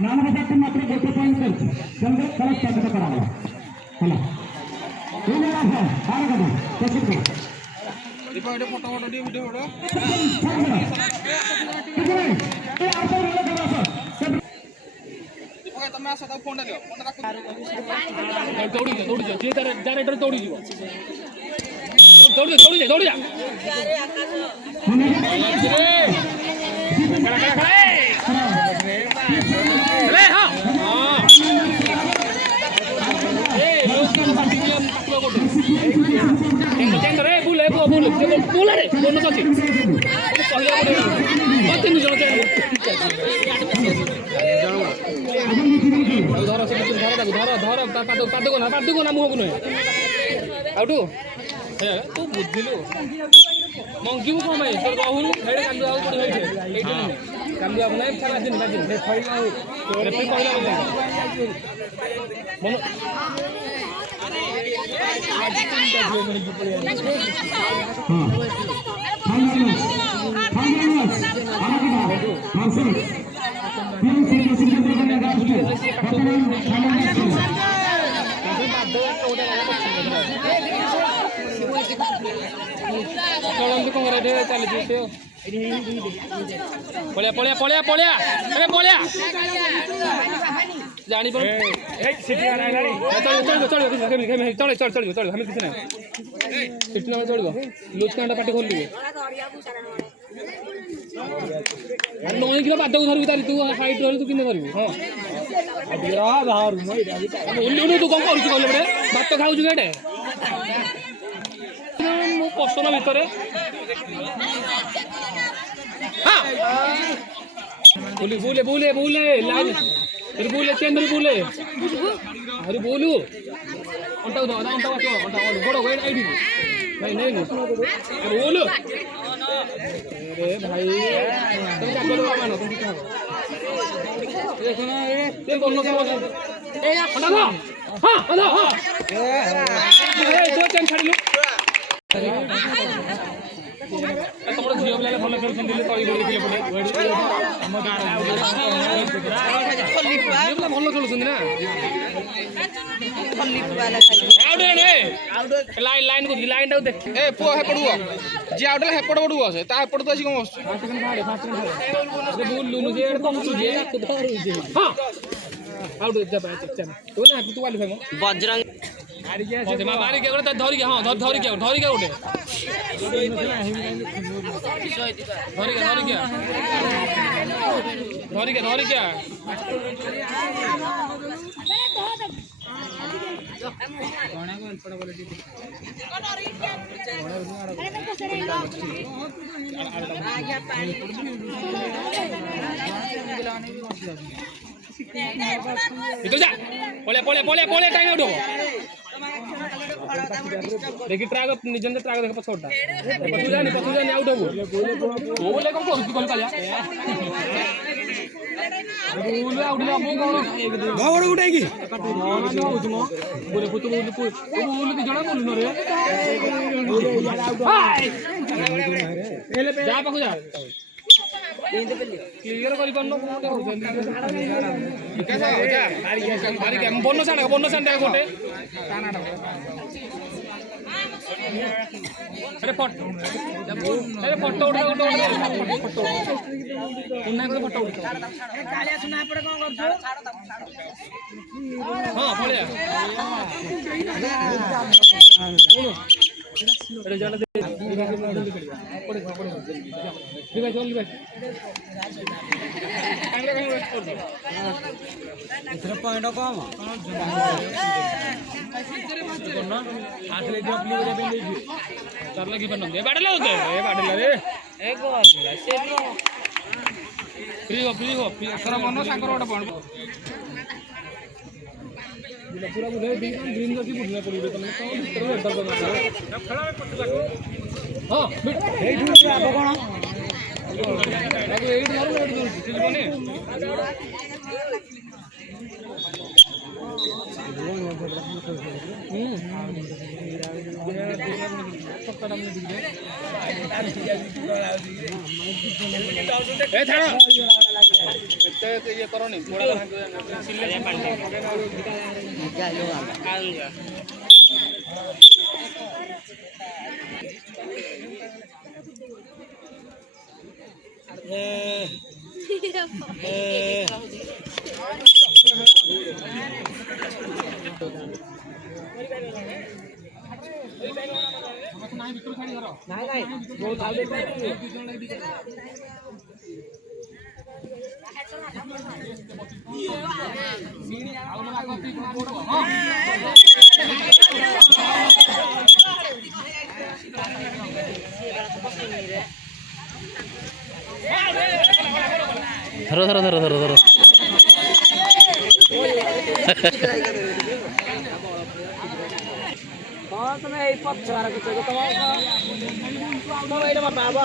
नानासाठी मात्र गोटे पॉईंट करतो समजा खरंच त्याकडे करावा चला ତମେ ଆସ ତାକୁ ଫୋନଟା ଦିଅ ଦୌଡ଼ି ଦୌଡ଼ି ଯିବ ଯିଏ ତାର ଯାର ଏଠାରେ ଦୌଡ଼ି ଯିବ ଦୌଡ଼ି ଦୌଡ଼ି ଯା ଦୌଡ଼ି ଯା ବୁଲେ ବୁଲେ ବୁଲାରେ ବୋନ ଅଛି ତିନି ଜଣ ଧର ଧର ଧର ପାଦକୁ ନା ମୁହଁକୁ ନୁହେଁ ଆଉଠୁ ତୁ ବୁଝିଲୁ ମଙ୍ଗିବୁ କ'ଣ ପାଇଁ ତୋର ରହୁନୁ ସେଇଠି କାନ୍ଦୁ ଆଉ କୋଉଠି ହେଇଛି ଏଇଠି କାନ୍ଦୁ ଆଉ ନାହିଁ ଛାଡ଼ ଆସିନି ବାଜିନି କହିଲା ମନ ଚଳନ୍ତି କ'ଣ କରିବା ଚାଲିଛି ସେ ପଳିଆ ପଳିଆ ପଳିଆ ପଳିଆ ଏବେ ପଳିଆ ଜାଣିପାରୁ ଚଳିବ ଚଳିବ ଆମେ କିଛି ନାହିଁ ସେଠି ନ ଚଳିବ ଲୁଚ୍ କାଣ୍ଡ ପାଟି ଖୋଲିବେ ନଇକିନା ପାଦକୁ ଧରିବୁ ତାହେଲେ ତୁ ହାଇଟ୍ ଧରି ତୁ କେମିତି ଧରିବୁ ହଁ ତୁ କ'ଣ କରୁଛୁ କହିଲେ ଗୋଟେ ଭାତ ଖାଉଛୁ ଏଟେ ମୁଁ ପସନ୍ଦ ଭିତରେ ବୁଲେ ବୁଲେ ବୁଲେ ବୁଲେ ଲାଇନ୍ ବୁଲେ ଚେନ୍ ଧରି ବୁଲେ ଆହୁରି ବୁଲୁ ଅଣ୍ଟାକୁ ଧର ଅଣ୍ଟା ବାଟିବ ଅଣ୍ଟା ଗୋଡ଼ ଏଇଠି ଭାଇ ନେଇନି ବୁଲୁ रे भाई तुम क्या करो मानो तुम क्या देखो ना ये बोलनो क्या होगा ए हटा दो हां हटा हां ए दो चेन छाड़ी लो तमरो झियो पिला भलो खेलछन दिले तळी बोली खेले पडे हम गाँ भलो खेलछन ना लाइन लाइन को लाइन टाउ देख ए पो हे पडुओ जे आउटले हे पड पडुओ से ता पड तो आसी कोन बस अरे बोल लुनु जे कम तू जे हां आउट जा बा चल तू ना तू वाली फेमो बजरंग मारी के मारी के गोटे धरि के हां धरि के उठे धरि के itu जा पळे पळे पळे पळे टाइम आउट हो देखि ट्रैक निजन ट्रैक देख पछोटा पछु जानी आउट हो बोले कोन करू कोन कालिया बोले आउट ले हम कोन गवड़ उठाई बोले पुतु बोले ती जणा बोलु न रे जा पाखु जा क्लियर करि पन्नो कोन होजन विकास जा मारी के बोनो साडा गोटे कानाडा अरे फोटो उठा फोटो उन्ना को फोटो उठा कालिया सुना पड़े कोन करछो हां पळिया अरे जाला दे पड़े भाई चल भाई कैमरा कम कर दो इधर पॉइंट कम ना आखले जो अपनी वजह पे नहीं चार लगी बन दे बाडला होते ए बाडला रे एक बाडला से फ्री हो अक्षर मन सांकर ओटा पॉइंट पूरा बुले ग्रीन की बुझना पड़िबे तने तो भीतर में डर बना खेला में पत्ता हां एई दूर से आबो कोन आगो एई मारो चिलबने ए छाड़ो ये करो नहीं थोड़ा ধরো ধরো ধরো ধরো ধরো তুমি এই পথ ছাড়া কিছু তোমার এটা বাবা